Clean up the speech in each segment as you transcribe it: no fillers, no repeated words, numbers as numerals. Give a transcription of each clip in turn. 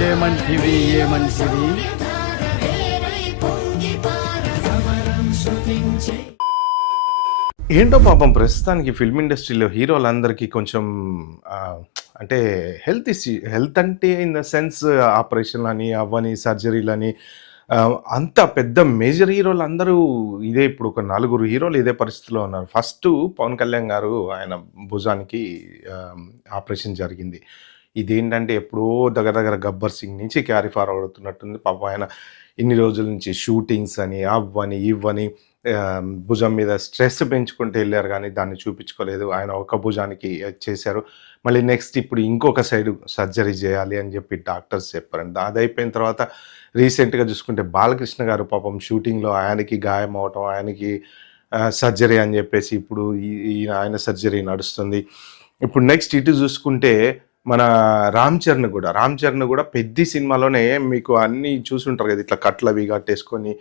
ఏమంటివి ఏమంటివి ఏంటో పాపం ప్రస్తుతానికి ఫిల్మ్ ఇండస్ట్రీలో హీరోలందరికీ కొంచెం అంటే హెల్త్ అంటే ఇన్ ద సెన్స్ ఆపరేషన్లని అవ్వని సర్జరీలని అంత పెద్ద మేజర్ హీరోలు అందరూ ఇదే ఇప్పుడు ఒక నలుగురు హీరోలు ఇదే పరిస్థితిలో ఉన్నారు. ఫస్ట్ పవన్ కళ్యాణ్ గారు ఆయన భుజానికి ఆపరేషన్ జరిగింది. ఇదేంటంటే ఎప్పుడో దగ్గర దగ్గర గబ్బర్ సింగ్ నుంచి క్యారీ ఫార్వర్డ్ అవుతున్నట్టుంది. పాపం ఆయన ఇన్ని రోజుల నుంచి షూటింగ్స్ అని అవ్వని ఇవ్వని భుజం మీద స్ట్రెస్ పెంచుకుంటూ వెళ్ళారు కానీ దాన్ని చూపించుకోలేదు. ఆయన ఒక భుజానికి చేశారు. మళ్ళీ నెక్స్ట్ ఇప్పుడు ఇంకొక సైడు సర్జరీ చేయాలి అని చెప్పి డాక్టర్స్ చెప్పారండి. అది అయిపోయిన తర్వాత రీసెంట్‌గా చూసుకుంటే బాలకృష్ణ గారు పాపం షూటింగ్‌లో ఆయనకి గాయం అవ్వటం, ఆయనకి సర్జరీ అని చెప్పేసి ఇప్పుడు ఆయన సర్జరీ నడుస్తుంది. ఇప్పుడు నెక్స్ట్ ఇటు చూసుకుంటే మన రామ్ చరణ్ కూడా 'పెద్ది' సినిమాలోనే మీకు అన్నీ చూసుంటారు కదా! ఇట్లా కట్లవి కట్టేసుకొని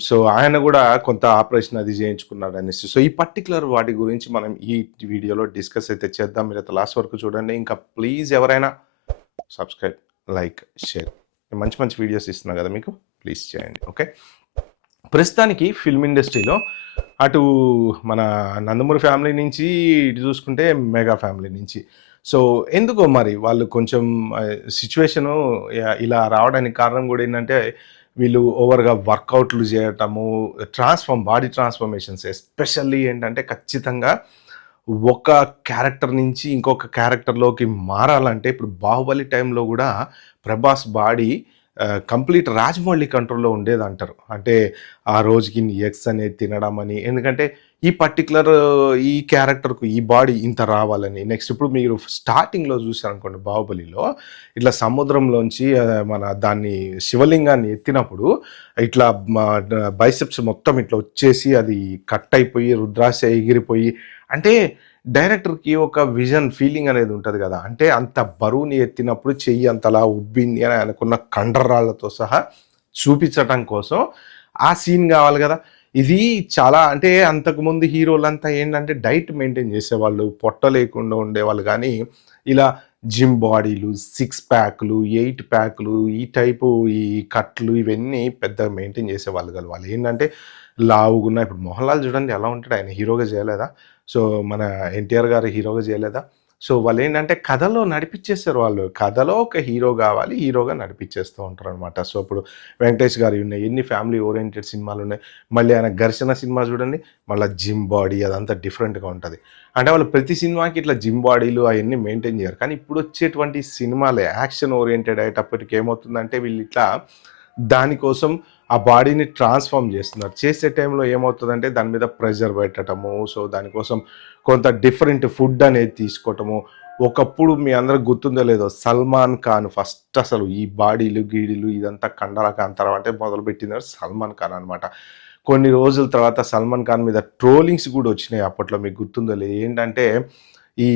సో ఆయన కూడా కొంత ఆపరేషన్ అది చేయించుకున్నాడనేసి. సో ఈ పర్టిక్యులర్ వాటి గురించి మనం ఈ వీడియోలో డిస్కస్ అయితే చేద్దాం. మీరైతే లాస్ట్ వరకు చూడండి. ఇంకా ప్లీజ్ ఎవరైనా సబ్స్క్రైబ్, లైక్, షేర్ మంచి మంచి వీడియోస్ ఇస్తున్నా కదా మీకు, ప్లీజ్ చేయండి. ఓకే, ప్రస్తుతానికి ఫిల్మ్ ఇండస్ట్రీలో అటు మన నందమూరి ఫ్యామిలీ నుంచి ఇటు చూసుకుంటే మెగా ఫ్యామిలీ నుంచి సో ఎందుకో మరి వాళ్ళు కొంచెం సిచ్యువేషను ఇలా రావడానికి కారణం కూడా ఏంటంటే వీళ్ళు ఓవర్గా వర్కౌట్లు చేయటము, బాడీ ట్రాన్స్ఫర్మేషన్స్ ఎస్పెషల్లీ ఏంటంటే ఖచ్చితంగా ఒక క్యారెక్టర్ నుంచి ఇంకొక క్యారెక్టర్లోకి మారాలంటే ఇప్పుడు 'బాహుబలి' టైంలో కూడా ప్రభాస్ బాడీ కంప్లీట్ రాజమౌళి కంట్రోల్‌లో ఉండేదంటారు. అంటే ఆ రోజుకి ఎగ్స్ అనేది తినడం అని. ఎందుకంటే ఈ పర్టిక్యులర్ ఈ క్యారెక్టర్‌కు ఈ బాడీ ఇంత రావాలని. నెక్స్ట్ ఇప్పుడు మీరు స్టార్టింగ్‌లో చూసారనుకోండి 'బాహుబలిలో' ఇట్లా సముద్రంలోంచి మన దాన్ని శివలింగాన్ని ఎత్తినప్పుడు ఇట్లా బైసెప్స్ మొత్తం ఇట్లా వచ్చేసి అది కట్ అయిపోయి రుద్రాక్ష ఎగిరిపోయి అంటే డైరెక్టర్‌కి ఒక విజన్ ఫీలింగ్ అనేది ఉంటది గదా! అంటే అంత బరువుని ఎత్తినప్పుడు చెయ్యి అంతలా ఉబ్బింది అని ఆయనకున్న కండరాలతో సహా చూపించటం కోసం ఆ సీన్ గావాలి గదా! ఇది చాలా అంటే అంతకుముందు హీరోలంతా ఏంటంటే డైట్ మెయింటైన్ చేసేవాళ్ళు. పొట్ట లేకుండా ఉండేవాళ్ళు గానీ, ఇలా జిమ్ బాడీలు, 6 ప్యాక్‌లు, 8 ప్యాక్‌లు ఈ టైపు ఈ కట్లు ఇవన్నీ పెద్దగా మెయింటైన్ చేసేవాళ్ళు కాదు. వాళ్ళేంటంటే లావుగున్న ఇప్పుడు 'మోహన్ లాల్' చూడండి ఎలా ఉంటాడు. ఆయన హీరోగా చేయలేదా? సో, మన 'ఎన్టీఆర్' గారు హీరోగా చేయలేదా? సో, వాళ్ళేంటంటే కథలో నడిపిచ్చేసారు వాళ్ళు. కథలో ఒక హీరో గావాలి, హీరోగా నడిపిచ్చేస్తూ ఉంటారనమాట. సో, ఇప్పుడు 'వెంకటేష్' గారియి ఉన్నాయి. ఎన్ని ఫ్యామిలీ ఓరియెంటెడ్ సినిమాలున్నాయి. మళ్ళీ ఆయన 'ఘర్షణ' సినిమా చూడండి. మళ్ళా జిమ్ బాడీ అదంతా డిఫరెంట్‌గా ఉంటది. అంటే వాళ్ళు ప్రతి సినిమాకి ఇట్లా జిమ్ బాడీలు అయన్నీ మెయింటైన్ చేయరు. కానీ ఇప్పుడొచ్చేటువంటి సినిమాలే యాక్షన్ ఓరియెంటెడ్ అయ్యేటప్పటికి ఏమవుతుందంటే వీళ్ళిట్లా దానికోసం ఆ బాడీని ట్రాన్స్‌ఫార్మ్ చేస్తున్నారు. చేసే టైంలో ఏమవుతదంటే దాని మీద ప్రెషర్ పెట్టటము. సో, దానికోసం కొంత డిఫరెంట్ ఫుడ్ అనేది తీసుకోవటము. ఒకప్పుడు మీ అందరికి గుర్తుందో లేదో 'సల్మాన్ ఖాన్' ఫస్ట్ అసలు ఈ బాడీలు, గీడీలు ఇదంతా కండల కాంతారం అంటే మొదలుపెట్టింది 'సల్మాన్ ఖాన్' అనమాట. కొన్ని రోజుల తర్వాత 'సల్మాన్ ఖాన్' మీద ట్రోలింగ్స్ కూడా వచ్చినాయి అప్పట్లో మీకు గుర్తుందో లేదు. ఏంటంటే ఈ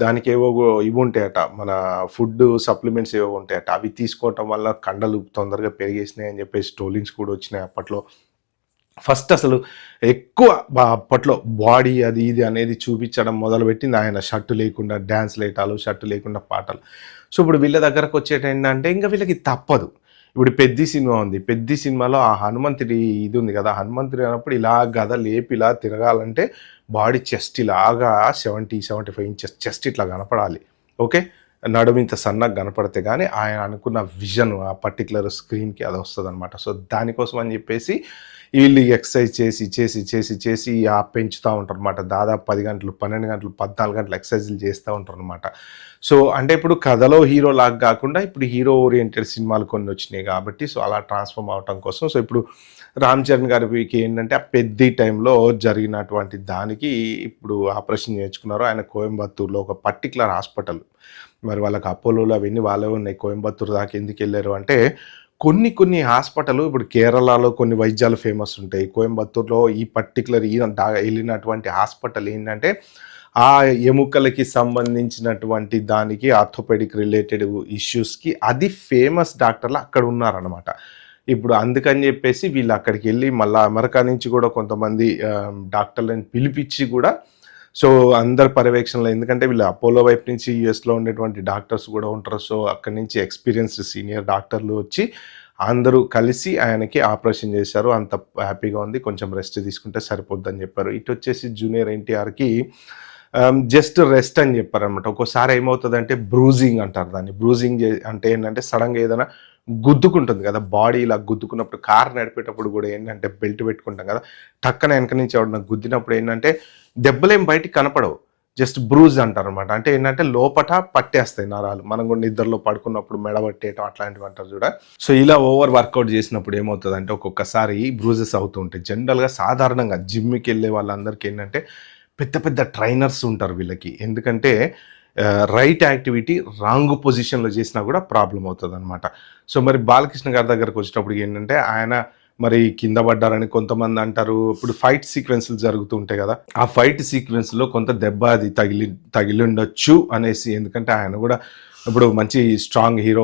దానికేవో ఇవుంటాయట. మన ఫుడ్ సప్లిమెంట్స్ ఏవో ఉంటాయట. అవి తీసుకోవటం వల్ల కండలు తొందరగా పెరిగేసినాయి అని చెప్పేసి ట్రోలింగ్స్ కూడా వచ్చినాయి అప్పట్లో. ఫస్ట్ అసలు ఎక్కువ అప్పట్లో బాడీ అది ఇది అనేది చూపించడం మొదలుపెట్టింది ఆయన. షర్ట్ లేకుండా డాన్స్‌లేయటాలు, షర్ట్ లేకుండా పాటలు. సో, ఇప్పుడు వీళ్ళ దగ్గరకొచ్చేటేంటంటే ఇంక వీళ్ళకి తప్పదు. ఇప్పుడు 'పెద్ది' సినిమా ఉంది. 'పెద్ది' సినిమాలో ఆ హనుమంతుడి ఇది ఉంది కదా! హనుమంతుడు అన్నప్పుడు ఇలా గద లేపి ఇలా తిరగాలంటే బాడీ చెస్ట్ ఇలాగా 70, 75 ఇంచెస్ చెస్ట్ ఇట్లా కనపడాలి. ఓకే. నడుము ఇంత సన్నగా కనపడితే గానీ ఆయన అనుకున్న విజన్ ఆ పర్టిక్యులర్ స్క్రీన్‌కి అదొస్తదనమాట. సో, దానికోసం అని చెప్పేసి వీళ్ళు ఎక్సర్సైజ్ చేసి పెంచుతా ఉంటారనమాట. దాదాపు 10 గంటలు, 12 గంటలు, 14 గంటలు ఎక్సర్సైజులు చేస్తా ఉంటారనమాట. సో, అంటే ఇప్పుడు కథలో హీరోలాగా గాకుండా ఇప్పుడు హీరో ఓరియెంటెడ్ సినిమాలు కొన్నొచ్చినాయి గాబట్టి సో, అలా ట్రాన్స్‌ఫార్మ్ అవ్వటం కోసం సో, ఇప్పుడు 'రామ్ చరణ్' గారికి ఏంటంటే ఆ 'పెద్ది' టైంలో జరిగినటువంటి దానికి ఇప్పుడు ఆపరేషన్ చేయించుకున్నారు. ఆయన కోయంబత్తూర్‌లో ఒక పర్టిక్యులర్ హాస్పిటల్. మరి వాళ్ళకి అపోలోలు అవన్నీ వాళ్ళవే ఉన్నాయి. కోయంబత్తూర్ దాకా ఎందుకెళ్లారు అంటే కొన్ని హాస్పిటల్ ఇప్పుడు కేరళలో కొన్ని వైద్యాలు ఫేమస్ ఉంటాయి. కోయంబత్తూర్‌లో ఈ పర్టిక్యులర్ ఎళ్ళినటువంటి హాస్పిటల్ ఏంటంటే ఆ ఎముకలకి సంబంధించినటువంటి దానికి ఆర్థోపెడిక్ రిలేటెడ్ ఇష్యూస్‌కి అది ఫేమస్ డాక్టర్లు అక్కడ ఉన్నారనమాట. ఇప్పుడు అందుకని చెప్పేసి వీళ్ళు అక్కడికెళ్ళి మళ్ళా అమెరికా నుంచి కూడా కొంతమంది డాక్టర్‌లని పిలిపిచ్చి కూడా సో, అందరి పర్యవేక్షణలో ఎందుకంటే వీళ్ళు అపోలో వైపు నుంచి యూఎస్‌లో ఉండేటువంటి డాక్టర్స్ గూడా ఉంటారు. సో, అక్కడి నుంచి ఎక్స్‌పీరియన్స్డ్ సీనియర్ డాక్టర్లు వచ్చి అందరూ కలిసి ఆయనకి ఆపరేషన్ చేశారు. అంత హ్యాపీగా ఉంది. కొంచెం రెస్ట్ తీసుకుంటే సరిపోద్దని చెప్పారు. ఇటొచ్చేసి జూనియర్ ఎన్టీఆర్‌కి జస్ట్ రెస్ట్ అని చెప్పారనమాట. ఒక్కోసారి ఏమవుతదంటే బ్రూజింగ్ అంటారు దాన్ని. బ్రూజింగ్ అంటే ఏంటంటే సడెన్‌గా ఏదైనా గుద్దుకుంటుంది కదా! బాడీ ఇలా గుద్దుకున్నప్పుడు కారు నడిపేటప్పుడు గూడా ఏంటంటే బెల్ట్ పెట్టుకుంటాం కదా! టక్కన వెనక నుంచి ఎవడన్నా గుద్దినప్పుడు ఏంటంటే దెబ్బలేం బయటికి కనపడవు. జస్ట్ బ్రూజ్ అంటారనమాట. అంటే ఏంటంటే లోపట పట్టేస్తాయి నరాలు. మనం కూడా నిద్రలో పడుకున్నప్పుడు మెడ పట్టేయటం అట్లాంటివి అంటారు చూడ. సో, ఇలా ఓవర్ వర్కౌట్ చేసినప్పుడు ఏమవుతదంటే ఒక్కొక్కసారి బ్రూజెస్ అవుతూ ఉంటాయి. జనరల్‌గా సాధారణంగా జిమ్‌కెళ్ళే వాళ్ళందరికీ ఏంటంటే పెద్ద పెద్ద ట్రైనర్స్ ఉంటారు వీళ్ళకి. ఎందుకంటే రైట్ యాక్టివిటీ రాంగ్ పొజిషన్‌లో చేసినా కూడా ప్రాబ్లమ్ అవుతదనమాట. సో, మరి బాలకృష్ణ గారి దగ్గరకొచ్చేటప్పటికి ఏంటంటే ఆయన మరి కింద పడ్డారని కొంతమంది అంటారు. ఇప్పుడు ఫైట్ సీక్వెన్స్‌లు జరుగుతూ ఉంటాయి గదా! ఆ ఫైట్ సీక్వెన్స్‌లో కొంత దెబ్బ అది తగిలుండొచ్చు అనేసి. ఎందుకంటే ఆయన గూడా ఇప్పుడు మంచి స్ట్రాంగ్ హీరో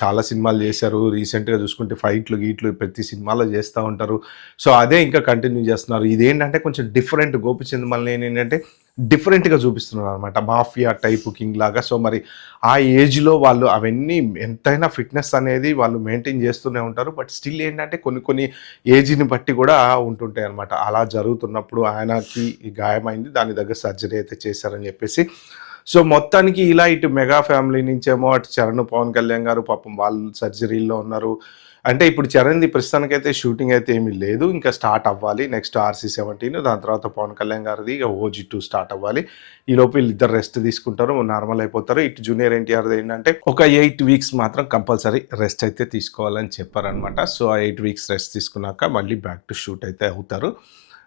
చాలా సినిమాలు చేశారు. రీసెంట్‌గా చూసుకుంటే ఫైట్‌లు, గీట్లు ప్రతి సినిమాలో చేస్తా ఉంటారు. సో, అదే ఇంకా కంటిన్యూ చేస్తున్నారు. ఇదేంటంటే కొంచెం డిఫరెంట్ 'గోపీచంద్ మలినేని' ఏంటంటే డిఫరెంట్‌గా చూపిస్తున్నారనమాట. మాఫియా టైపు కింగ్ లాగా. సో, మరి ఆ ఏజ్‌లో వాళ్ళు అవన్నీ ఎంతైనా ఫిట్‌నెస్ అనేది వాళ్ళు మెయింటైన్ చేస్తూనే ఉంటారు. బట్ స్టిల్ ఏంటంటే కొన్ని కొన్ని ఏజ్‌ని బట్టి కూడా ఉంటుంటాయన్నమాట. అలా జరుగుతున్నప్పుడు ఆయనకి గాయమైంది. దాని దగ్గర సర్జరీ అయితే చేశారని చెప్పేసి. సో, మొత్తానికి ఇలా ఇటు మెగా ఫ్యామిలీ నుంచేమో అటు చరణ్, పవన్ కళ్యాణ్ గారు పాపం వాళ్ళు సర్జరీలో ఉన్నారు. అంటే ఇప్పుడు చరణ్‌ది ప్రస్తుతానికైతే షూటింగ్ అయితే ఏమీ లేదు. ఇంకా స్టార్ట్ అవ్వాలి. నెక్స్ట్ 'ఆర్‌సీ-17' దాని తర్వాత పవన్ కళ్యాణ్ గారిది ఇక 'ఓజీ-2' స్టార్ట్ అవ్వాలి. ఈలోపు వీళ్ళిద్దరు రెస్ట్ తీసుకుంటారు. నార్మల్ అయిపోతారు. ఇటు జూనియర్ ఎన్టీఆర్‌ది ఏంటంటే ఒక 8 వీక్స్ మాత్రం కంపల్సరీ రెస్ట్ అయితే తీసుకోవాలని చెప్పారనమాట. సో, ఆ 8 వీక్స్ రెస్ట్ తీసుకున్నాక మళ్ళీ బ్యాక్ టు షూట్ అయితే అవుతారు.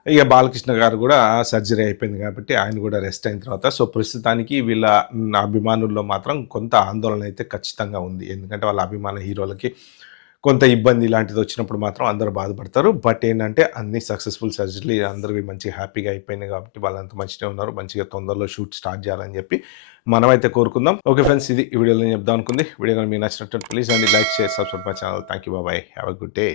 ఇక బాలకృష్ణ గారు కూడా సర్జరీ అయిపోయింది కాబట్టి ఆయన కూడా రెస్ట్ అయిన తర్వాత సో, ప్రస్తుతానికి వీళ్ళ అభిమానుల్లో మాత్రం కొంత ఆందోళన అయితే ఖచ్చితంగా ఉంది. ఎందుకంటే వాళ్ళ అభిమాన హీరోలకి కొంత ఇబ్బంది ఇలాంటిది వచ్చినప్పుడు మాత్రం అందరూ బాధపడతారు. బట్ ఏంటంటే అన్ని సక్సెస్‌ఫుల్ సర్జరీలు అందరివి మంచిగా హ్యాపీగా అయిపోయినాయి కాబట్టి వాళ్ళంతా మంచిగానే ఉన్నారు. మంచిగా తొందరలో షూట్ స్టార్ట్ చేయాలని చెప్పి మనమైతే కోరుకుందాం. ఓకే ఫ్రెండ్స్, ఇది ఈ వీడియోలో నేను చెప్దాం అనుకుంది. వీడియో కనుక మీకు నచ్చినట్టు ప్లీజ్ అండి like, share, subscribe my channel. Thank you. By by. Have a good day.